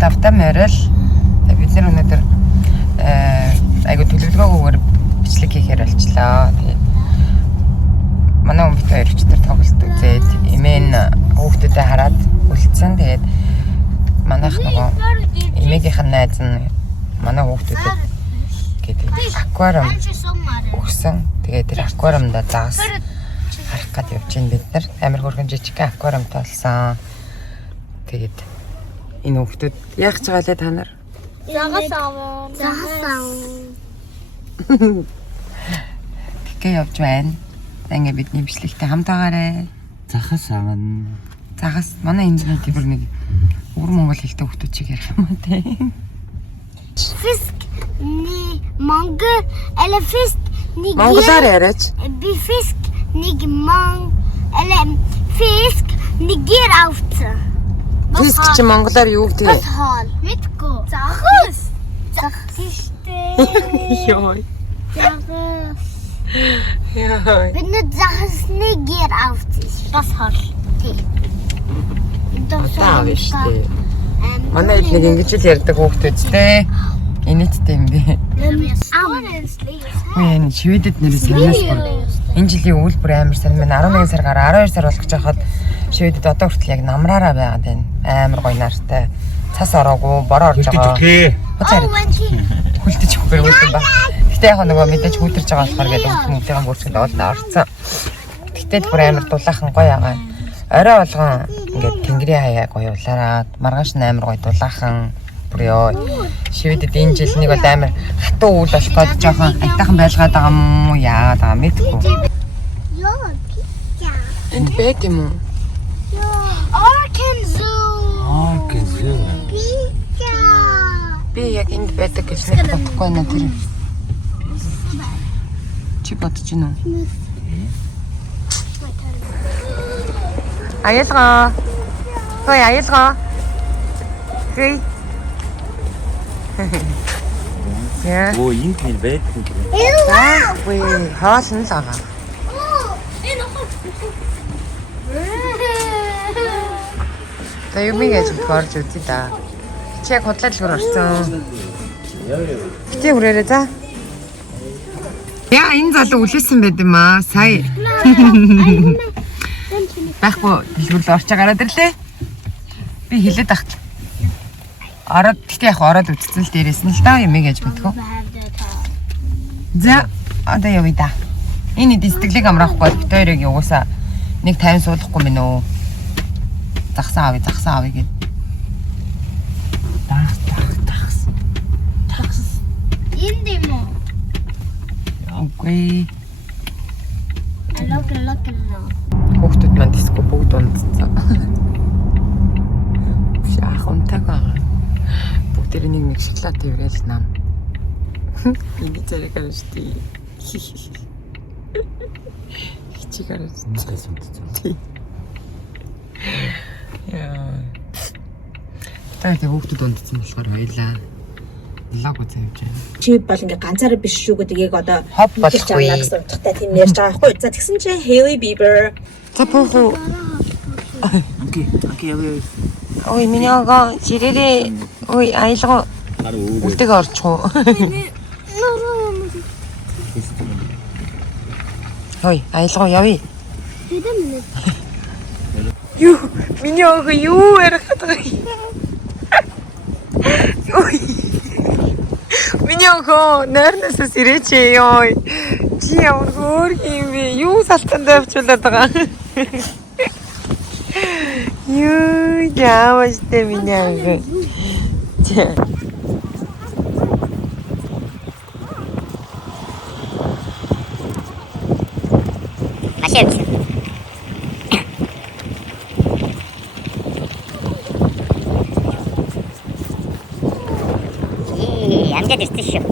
тавтай морил. Бид нэр өнөөдөр айгу төлөвлөгөөгүйгээр бичлэг хийхээр болчлоо. Тэгээд манай хүн бит хоёр өчтөр тоглолт үзээд эмээн хүүхдүүдэд хараад үлдсэн. Тэгээд манайх нөгөө эмээгийнх нь найз нь манай хүүхдүүдэд гэдэг аквариум өгсөн. Тэгээд тэр аквариумда заас харах гээд явж байна бид нар. Амар хөргөн жижиг аквариумтай болсон. Тэгээд энэ хүүхдүүд яах гэж байгаа лээ та нар? Загас аав. Тэгээ явж байна. Ингээ бидний бичлэгтэй хамт байгаарэ. Захас авна. Загас манай энэ нэг нэг өвөр монгол хэлтэй хүүхдүүд чиг ярих юм уу те. Fisk ni monger eller fisk ni Монголоор яриач. bi fisk ni mang eller fisk ni ger out. Фиск чи монголоор юу гэдэг вэ? Хоол. Мэдгүй. Загас. Загас штэ. Йой. Загас. Йой. Бид нэг загас ni ger out. Бас хоол. Тий. Таа биш тий. Манай хэд нэг ингэж л ярьдаг хүүхдүүдтэй. Инээдтэй юм би. Мен Шведэд нэрээс санаасгүй. Энэ жилийн үйлбэр амар сайн байна. 11 саргаар 12 сар болох гэж хахад Шведэд одоо хүртэл яг намраараа байгаад байна. Амар гоё нартай. Цас ороогүй, бороо орж байгаа. Хүлдэж өгөхгүй юм ба. Гэтэ яг нөгөө мэдээж хүлдэрж байгаа болохоор гэдэг хүмүүсийн бүрчэнд оолноо орцсон. Гэтэл бүр амар дулаахан гоё байгаа. Орой болгон ингээд тэнгэрийн хаяа гоёулаараа маргааш амар гоё дулаахан бүр ёо. Шведэд энэ жил нэг бол амар хатуу үйл болох гээд жоохон айтайхан байлгаад байгаа юм уу яагаад байгаа мэдгүй. Энд бэт юм уу? Арканзуу. Би яг энд байдаг гэж нэг бодохгүй нэ тэр. Чи бодож байна уу? Аялгаа. Той аялгаа. Хей. Яа. Оо энэ хэл байдаг. Ой, хаална л байгаа. За юм ингэж орж үзье да. Чи яг худлаа дэлгүүр орсон. Чи хүрээрээ за. Яа энэ залуу үлээсэн байд юм аа. Сая. Байхгүй дэлгүүр орч гараад ирлээ. Би хэлээд ахт. Ороод гэхдээ яг ороод үзсэн л дээрээс нь л да юм гэж мэдгүй. За одоо явъя да. Энэ дистиглийг амраахгүй бит хоёрыг угаасаа нэг 50 суулгахгүй мэн үү. Загсаа авъя гэд. Такс. Энд юм уу? Окей. Алог. Хүүхдүүд маань диско бүгд унтцсан. Шах унтаг байгаа. Бүгд нэг шоколад иврэл нам. Ингэ зэрэг гарчтий. Хичи гарчтий. Яа. Тэ хүүхдүүд унтцсан болохоор баялаа. Лаг үзэн явж байна. Чи бол ингээ ганцаараа биш шүү гэдэг яг одоо Хоп болохгүй. гэсэн утгатай тийм ярьж байгаа байхгүй. За тэгсэн чи Hailey Bieber. За бохоо. Окей, явъя. Ой минийгаа жирэрээ. Ой аялгаа. Үлдэг орчих уу? Ой аялгаа явъя. Юу минийгаа юу ярих гэдэг. Ой. Минийгаа нэрнээс сэрээч ёо. Чи ямар хөөр юм бэ? Юу салтанд авчулаад байгаа. Юу яавчтэй минийгаа. Машинка. Амжаад ирсэн шүү.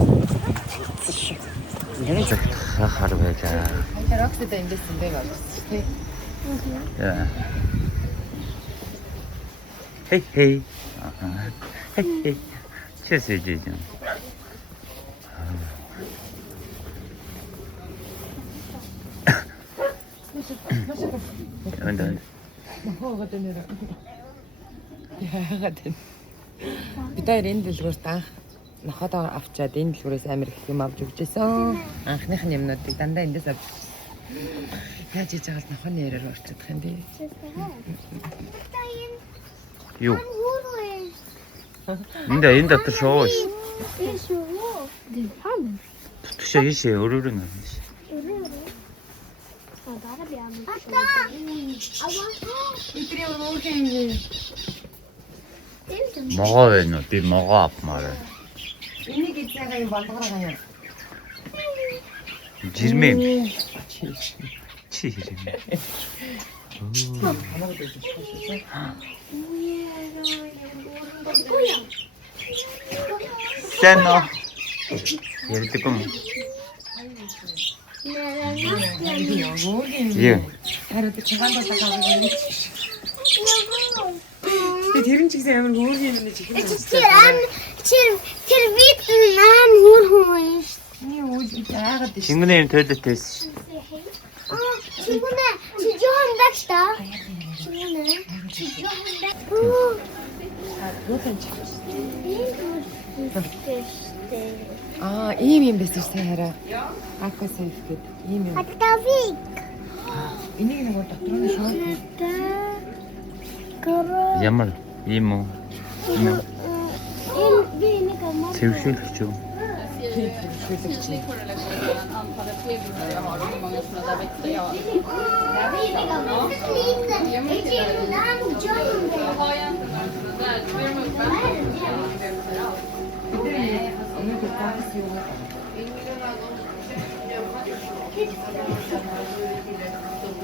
Хахаар байлаа. Тэр оксид ингэсэн дээ болж тий. Яа. Хей. Хей. Чэсэж юм. Яагаад вэ? Бид хоёр энэ дэлгүүрт анх нохотоо авчаад энэ дэлгүүрээс амар их юм авч өгчээсэн. Анхных нь юмнуудыг дандаа эндээс авч өгсөн. Яаж хийж байгаа л нохооны яриаар орчихдох юм бэ? Юу? Энэ дотор шоу ш. Түшээ хийшээ өөрөөр нь. Могоо байна уу? Би могоо авмаар байна. Энийг эцээгээ юм болгороо гаяа. Жирмээ. Чи жирмээ. Сэнэ. Ярддаг юм. Яа. Харин би чагаан болоо гавь. Тэр ч гэсэн амар хөөрхөн юм нэг чихэн. Тэр вид нам хурхуй. Миний үйл яагаад тийм. Чингэнэ юм тойлотээс. 친구네 지저한다. 지저한다. Ийм юм байсан сайн хараа. Аквасайф гэдэг ийм юм. 아따빅. Энийг нэг дотор нь шоо. Ямар ийм үү? 비니가 뭐? Сэвшүүлж юу?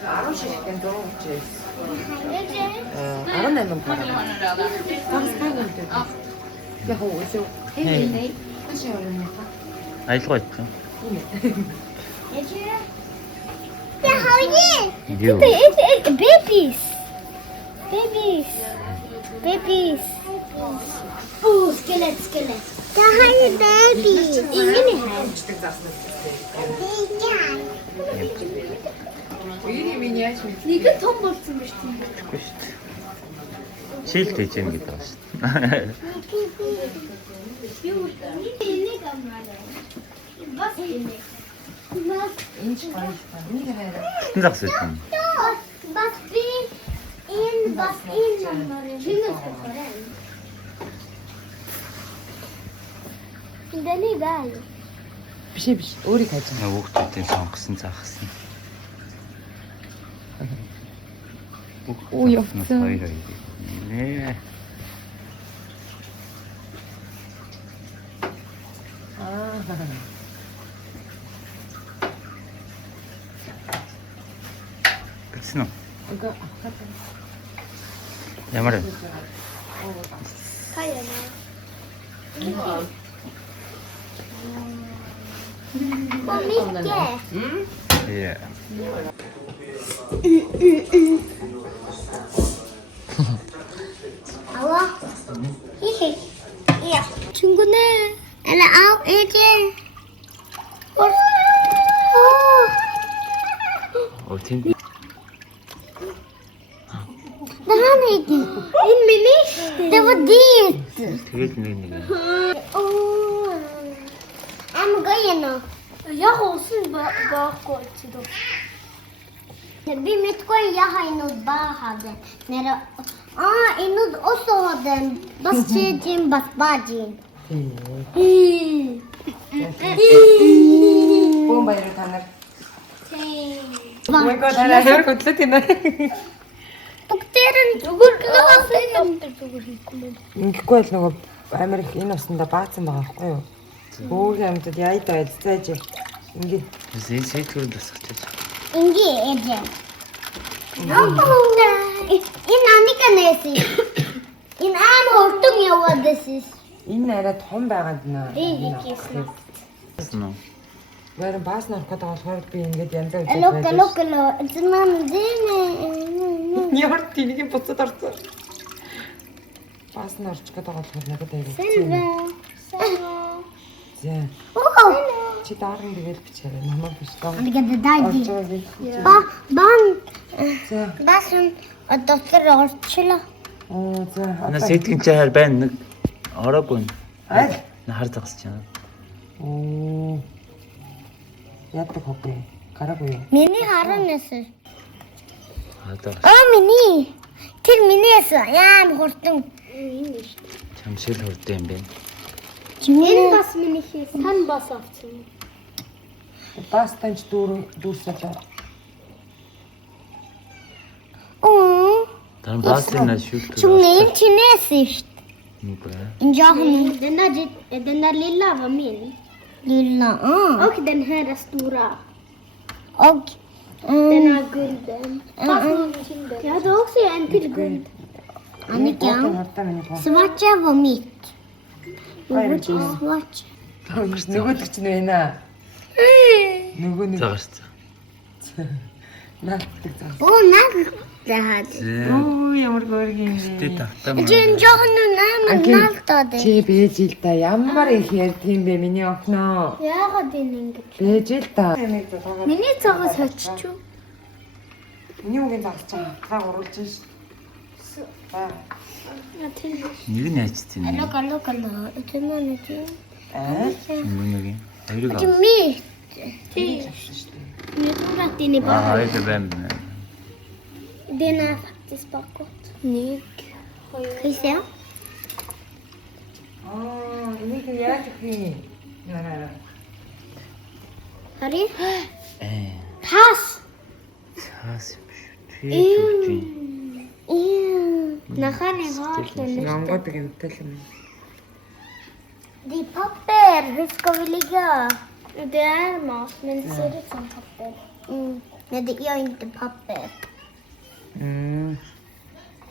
아로시식된 들어오지. 18번 팔아. Яг үгүй. 네. 그치 얼마나? 알 수가 있죠. 야, 하위. 유. Babies. Oh, skelet. 야, 하위 baby. 이민이 해. Үеийн миний яаж вэ? 네가 돈 벌지 못해. Тэгэхгүй шүү дээ. Шилт хийж юм гэдэг байна шүү дээ. Энэ ч гоё шүү. Энийг хараа. Хитэн загас байх юм. Бас би энэ номерыг шинэсгэрээ. Тэний бай. Биш. Өөрийг хайж байгаа. Хүүхдүүдийн сонгосон загасан. Ой, явцсан. Хоёр. Нэ. Гэсэн үү? Уга Ямар вэ? 가야나. 재밌게. 예. 아와. 히히. 야. 친구네. 엘라 아우 이제. 어딘? 나는 인 미니. Det var dit. 되게 재밌네. I'm going. Jag har också bakåt då. Vi mitt går jag har inåt bara hade. När inåt också hade. Bas tjejin bas bajin. Бом баяр танаар. Мэг танаа хэр хөдлөд юм аа. Бүгдээр нь зүгээр Ингэхгүй л нөгөө амар их энэ усанда баацсан байгаа байхгүй юу? Өөр амьтад яйд ойлцааж ингэ Сэйтгүүр тасгаж. 인기 애들. 인 아니까 내시. 인 아무 활동이 와드시. энэ арай том байгаад наа. 이기스. Сноо. Гэр баас нарахад болохоор би ингэж янзаа үзэж Локало. Зман зэм. Ямар тийг буцаад орсон. Баас нарч гэдэг болохоор надад аяг. Сэлвэ. За. Оо. Чи даран тэгэл бичээрэй. Намайг биш даа. Ангид дайди. Бан. За. Басан доктор орчлоо. За. На сэтгэн чаар байна. Ороогүй. Аль? Хар загсаж байна. Оо. Яадаг хобби? Гараагүй юу? Миний харан нэсэ. Одоо Миний. Тэр миний эсэ. Яам хурдан. Энэ шүү. чамшил хүрдэ юм бэ. Энэ бас миний хийх. Тань бас авчихсан. Пастанч дүүрсэлээ. Тань баасна шүлт. Чүнэн чинээс шүү. Нүгэ. Энэ жоохон den där lilla var min. Lilla. Och den här är stora. Och den här gulden. Jag hade också en till guld. Annika, svarta var mitt. Svart. Нөгөөдөг чинь байна аа. Нөгөө нэг Загсаж. нааддаг заа. Det hade. Оо ямар гөргийн Тэ юм бэ? тавтаа. Den жоохон нэмэн наалтаад. Чи бэж ил та ямар их ярьд юм бэ миний охноо. Яагаад энэ ингэж? Бэж ил та. Миний цагаас очиж. Миний үгийн залж байгаа. Та уруулж ш. Нэг нь яачсан юм. Алло. Это надо чи. Нүг. Аюугаа. Чи Ти. Jag tror att den är bara... Аа, это бэм. Den är faktiskt bakåt. Snygg. Ska vi se? Энийг яаж өгөх юм? Яраа. Harry? Э. Pass! Цаас биш. Тэг. Nachher är vatten. Монгод гэмтэл юм. Det är papper. Hur ska vi ligga? Det är mat, men det ser ut som papper. Nej, det är inte papper.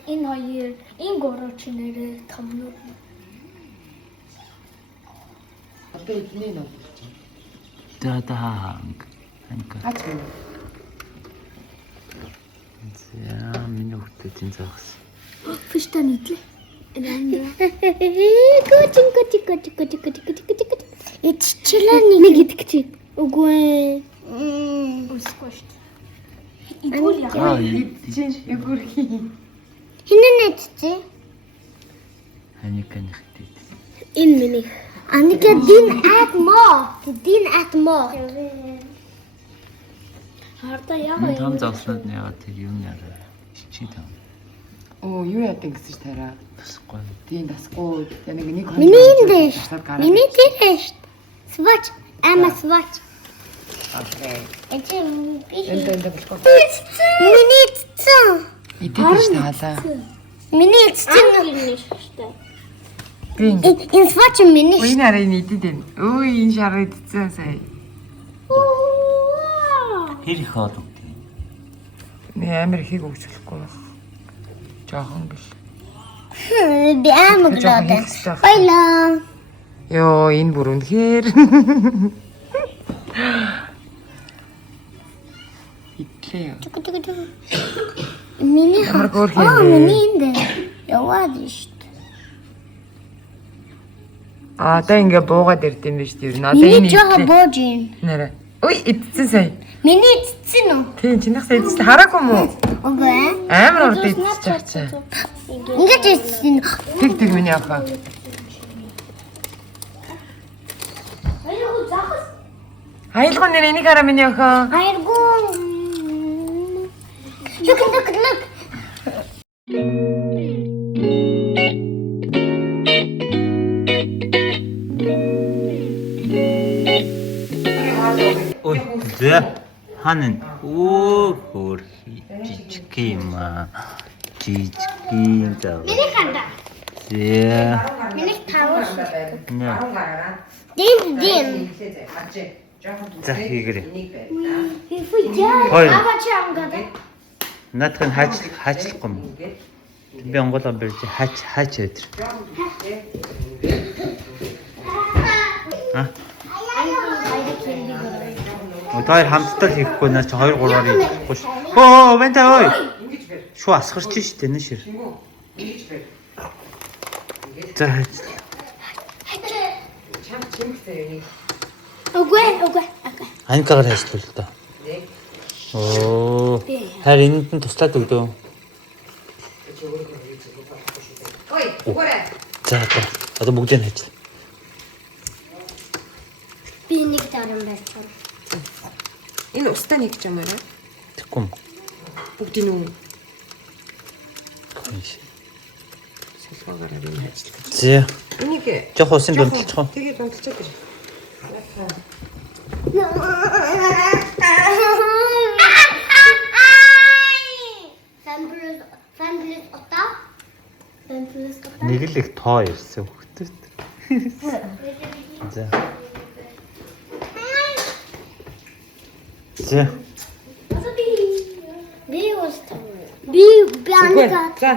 Энэ хоёр энэ гурав ч нэрээ томнууд. Одоо эдний нөө. Таа. Анка. Ач юм. За, миний хүүхдийн загс. Фиштэй нийтлээ. Котик. Иччлээ нэг Гэдэг чи. үгүй. Үсэхгүй шүү дээ. Игүүл яа. Чин эгүрхий. Хинэн нэчтэй? Аника нэгтэй. Энэ миний. Annika, din ät mat. Хардаа Мөн яагаад том загснууд нь яагаад тэр юм яраа. Чи том. Оо, юу яадаг гэсэн чи тараа. Тасгүй. Тийм дасгүй. Нэг Миний энэ дэш. Миний дэш. Свач. Свач. Окей. Энд Энд болохгүй. Миний цэцэн. Идэвч таалаа. Миний цэцэн. ирнэ шүү дээ. Тийм. Энэ свач миний. Ой, нараа идэд байна. Өө, энэ шар идсэн сая. Хэр их хаад өгдөг. Нэ амар ихийг өгч болохгүй байх. Жохон биш. Би амар глад. Баялаа. Йоо, энэ бүр үнэхээр. Итлээ. Миний Ямар гөрх юм бэ? миний энэ. Яваад шүү. Одоо ингээ буугаад ирд юм биш үү? Одоо Миний энэ жоохон бууж юм. нэрэ. Ой, идсэн сая. Миний цэцэн үү? Тийм, чинийх сая идсэн хараагүй мүү? Үгүй. Амар урд идчихэж чаа. Ингээд цэцэн. Тэг миний аваа. Айлгоо нэр энийг хараа миний аваа. Хайргуу. Look. Ой, зэ. Ханын. Оо, хөр жижиг юм аа. Жижиг зав. Миний ханда. Зэ. Миний тавш. Нэ. Дин. За хийгэрээ. Ой. Аваа чи амгаад. Наадхан хаачлахгүй юм. Би онгоолоо бэрж хаач өдр. Өдөр хамтдаа хийхгүй наа чи 2 3-аар хийхгүй ш. Оо, бэнтэ ой. Шуу асгарч штэ нэ шир. За. Үгүй. Анкагаар хайшлуул та. Оо. Харин энд нь туслаад өгдөө. За. Одоо бүгдийг нь ажил. Би нэг даран байсан. Энэ устаа нэг гэж юмараа. Тэгэхгүй юм. Бүгдийн үү. Гүйж. Солгоогоор энэ ажил гэж. За. Энийг Жохоо усын дундалчихоо. тэгээ дундалчаад ир. Фэнблэс ота. Фэнблэс ота. Нэг л их тоо ирсэн хөхтөд. За. За. Би устаа. Би бянка. За,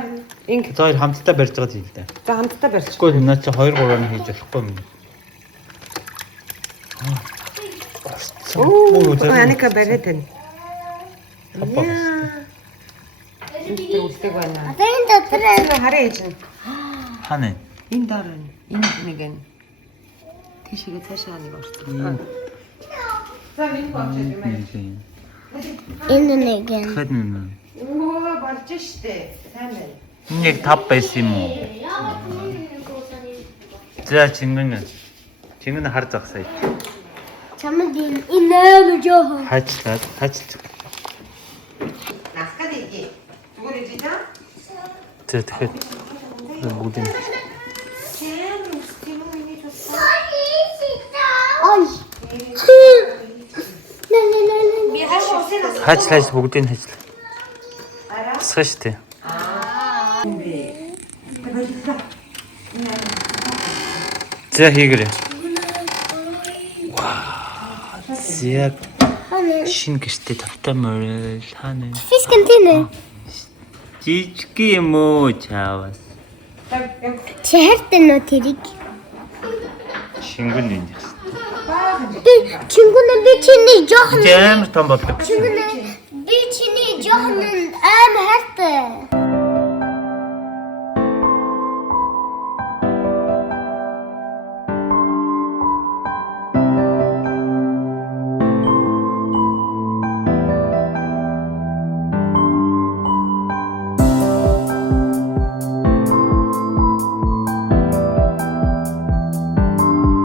инг. За хоёр хамтдаа барьж байгаа тийм л дээ. За хамтдаа барьчих. Тэгэхгүй хинаа чи 2 3 нь хийж болохгүй юм. Оо, Аника бариад тань. Энэ үлдэг байна. Одоо энэ дотор Энэ хараа ээж нь. Хаана? Энэ доор нь. Энэ нэг нь. Тийшээ цаашаа нэг орсон. За энэ болж юм. энэ нэг юм. Хэн? Оо, болж штэ. Сайн байна. Нэг 5 байсан юм уу? За чингэн. Чингэн хар зах сая. Чамд энэ жоо. Хаачлаад хаачлж. Наскад иди. Зүгээр иди та. За тэгэхэд бүгдийн Ой. Би хашаа усын хаачлаач бүгдийг хаачлаа. Асгах штэ. За хийгэрээ. Зяг шин гэртээ тавтай морил хаана? Фиш контейнер. Жижиг юм уу чаавас? Чехэртэн нөө тэрийг. Шингэн энэ. Би чингүнэ би чиний жоохон Амар том болдог. чингүнэ би чиний жоохон аим хайртай.